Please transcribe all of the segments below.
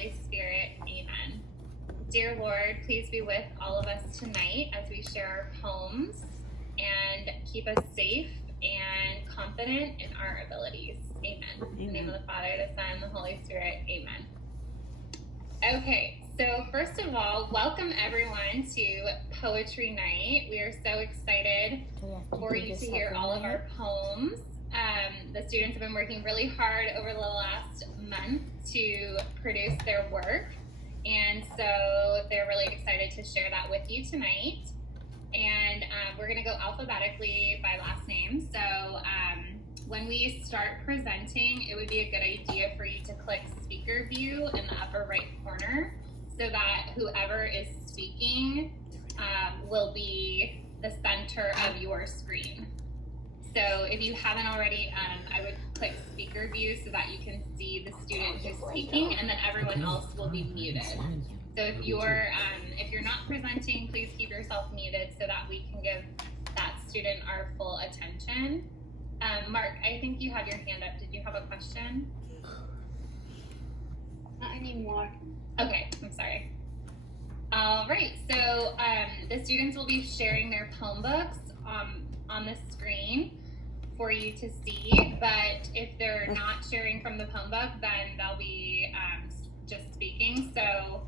Holy Spirit. Amen. Dear Lord, please be with all of us tonight as we share our poems and keep us safe and confident in our abilities. Amen. In the name of the Father, the Son, and the Holy Spirit. Amen. Okay, so first of all, welcome everyone to Poetry Night. We are so excited for you to hear all of our poems. The students have been working really hard over the last month to produce their work, and so they're really excited to share that with you tonight. And we're going to go alphabetically by last name. So when we start presenting, it would be a good idea for you to click speaker view in the upper right corner so that whoever is speaking will be the center of your screen. So if you haven't already, I would click speaker view so that you can see the student who's speaking, and then everyone else will be muted. So if you're not presenting, please keep yourself muted so that we can give that student our full attention. Mark, I think you had your hand up. Did you have a question? Not anymore. Okay, I'm sorry. All right, so the students will be sharing their poem books on the screen for you to see, but if they're not sharing from the poem book, then they'll be just speaking. So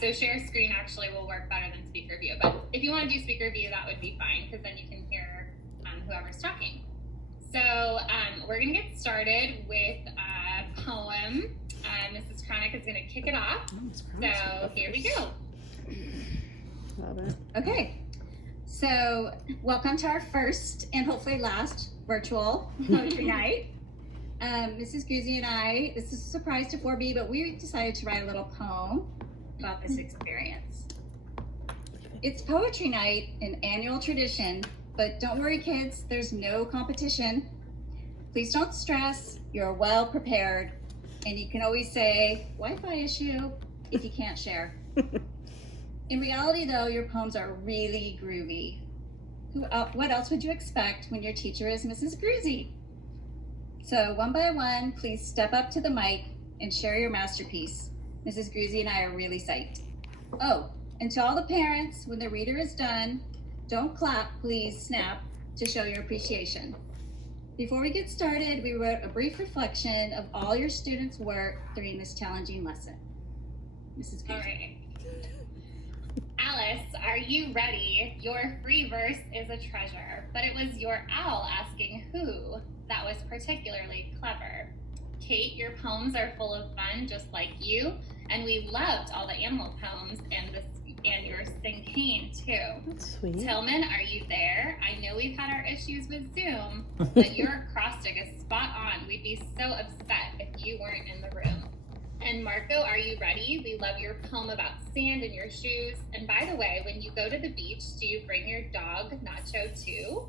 so share screen actually will work better than speaker view, but if you want to do speaker view, that would be fine, because then you can hear whoever's talking. So we're going to get started with a poem. Mrs. Chronic is going to kick it off. So here we go. Love it. Okay, so welcome to our first and hopefully last virtual poetry night. Mrs. Guzzi and I, this is a surprise to 4B, but we decided to write a little poem about this experience. It's poetry night, an annual tradition, but don't worry kids, there's no competition. Please don't stress, you're well prepared, and you can always say, Wi-Fi issue, if you can't share. In reality though, your poems are really groovy. What else would you expect when your teacher is Mrs. Guzzi? So one by one, please step up to the mic and share your masterpiece. Mrs. Guzzi and I are really psyched. Oh, and to all the parents, when the reader is done, don't clap, please snap to show your appreciation. Before we get started, we wrote a brief reflection of all your students' work during this challenging lesson. Mrs. Guzzi. All right. Alice, are you ready? Your free verse is a treasure, but it was your owl asking who that was particularly clever. Kate, your poems are full of fun, just like you, and we loved all the animal poems and your Sing Cane too. That's sweet. Tillman, are you there? I know we've had our issues with Zoom, but your acrostic is spot on. We'd be so upset if you weren't in the room. And Marco, are you ready? We love your poem about sand in your shoes. And by the way, when you go to the beach, do you bring your dog Nacho too?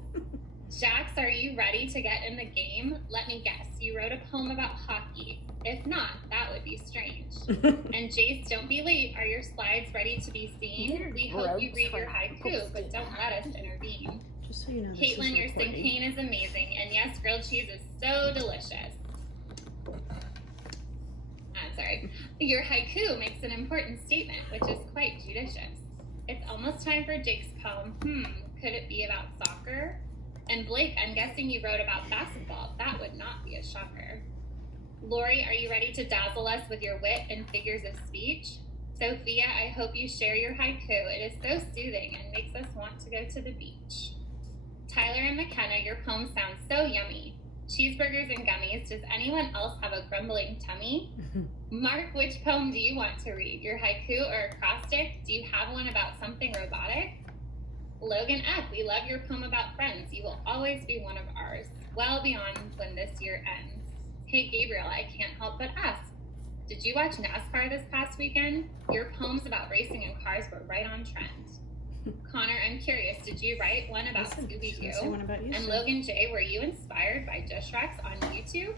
Jax, are you ready to get in the game? Let me guess, you wrote a poem about hockey. If not, that would be strange. And Jace, don't be late. Are your slides ready to be seen? We hope you read your haiku, but don't let us intervene. Just so you know, Caitlin, your Sing Cane is amazing. And yes, grilled cheese is so delicious. Sorry. Your haiku makes an important statement, which is quite judicious. It's almost time for Jake's poem. Could it be about soccer? And Blake, I'm guessing you wrote about basketball. That would not be a shocker. Lori, are you ready to dazzle us with your wit and figures of speech? Sophia, I hope you share your haiku. It is so soothing and makes us want to go to the beach. Tyler and McKenna, your poem sounds so yummy. Cheeseburgers and gummies. Does anyone else have a grumbling tummy? Mark, which poem do you want to read? Your haiku or acrostic? Do you have one about something robotic? Logan F., we love your poem about friends. You will always be one of ours, well beyond when this year ends. Hey, Gabriel, I can't help but ask, did you watch NASCAR this past weekend? Your poems about racing in cars were right on trend. Connor, I'm curious, did you write one about Scooby-Doo? And Logan J., were you inspired by Just Rex on YouTube?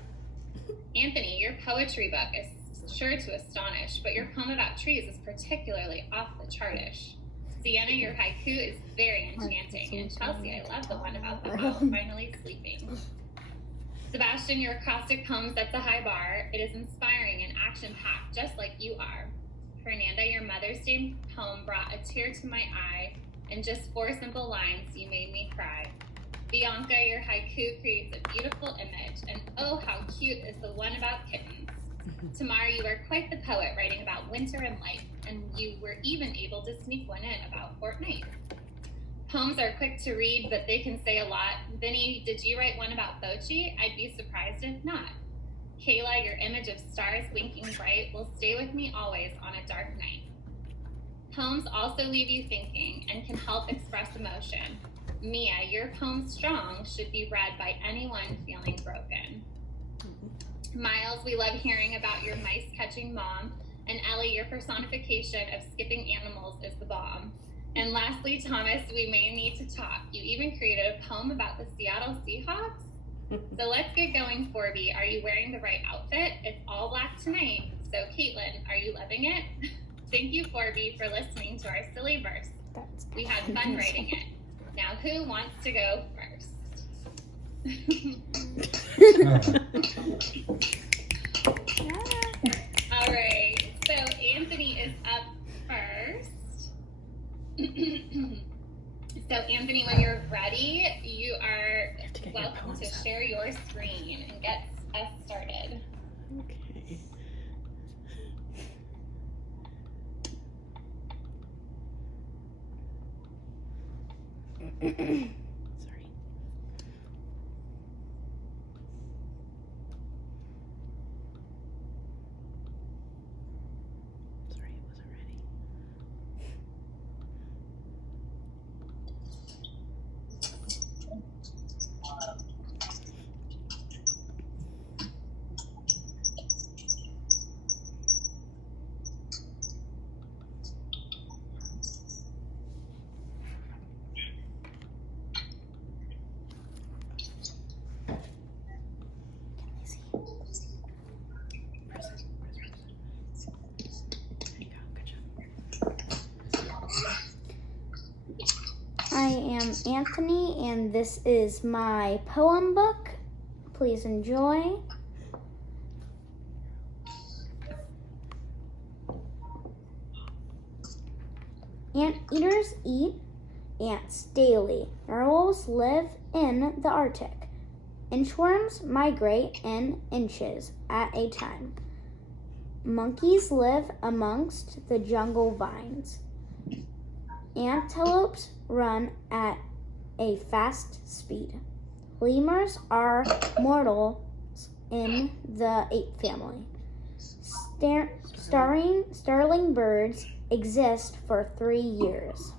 Anthony, your poetry book is sure to astonish, but your poem about trees is particularly off the chartish. Sienna, your haiku is very enchanting, and Chelsea, I love the one about the owl finally sleeping. Sebastian, your acrostic poem sets a high bar. It is inspiring and action-packed, just like you are. Fernanda, your Mother's Day poem brought a tear to my eye. In just 4 simple lines, you made me cry. Bianca, your haiku creates a beautiful image, and oh, how cute is the one about kittens. Tamara, you are quite the poet, writing about winter and life, and you were even able to sneak one in about Fortnite. Poems are quick to read, but they can say a lot. Vinny, did you write one about Bochi? I'd be surprised if not. Kayla, your image of stars winking bright will stay with me always on a dark night. Poems also leave you thinking and can help express emotion. Mia, your poem Strong should be read by anyone feeling broken. Miles, we love hearing about your mice-catching mom. And Ellie, your personification of skipping animals is the bomb. And lastly, Thomas, we may need to talk. You even created a poem about the Seattle Seahawks? So let's get going, Forby. Are you wearing the right outfit? It's all black tonight. So Caitlin, are you loving it? Thank you, Forby, for listening to our silly verse. We had fun writing it. Now, who wants to go first? All right. So Anthony is up first. So Anthony, when you're ready, you are welcome to share your screen and get us started. Okay. Sorry, it wasn't ready. I am Anthony, and this is my poem book. Please enjoy. Anteaters eat ants daily. Narwhals live in the Arctic. Inchworms migrate in inches at a time. Monkeys live amongst the jungle vines. Antelopes run at a fast speed. Lemurs are mortals in the ape family. Starling birds exist for 3 years.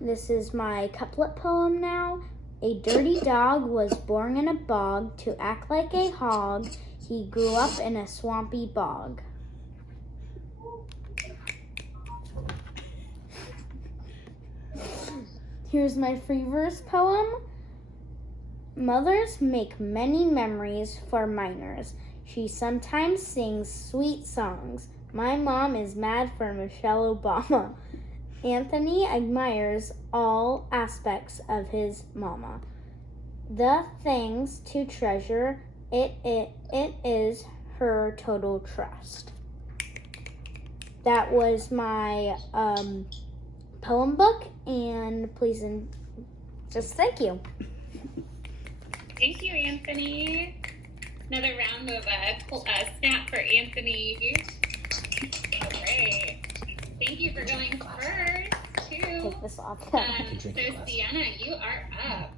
This is my couplet poem now. A dirty dog was born in a bog to act like a hog. He grew up in a swampy bog. Here's my free verse poem. Mothers make many memories for minors. She sometimes sings sweet songs. My mom is mad for Michelle Obama. Anthony admires all aspects of his mama. The things to treasure, it is her total trust. That was my poem book, and please just thank you. Thank you, Anthony. Another round of snap for Anthony. All right. Thank you for going first, too. Take this off. So, Sienna, you are up.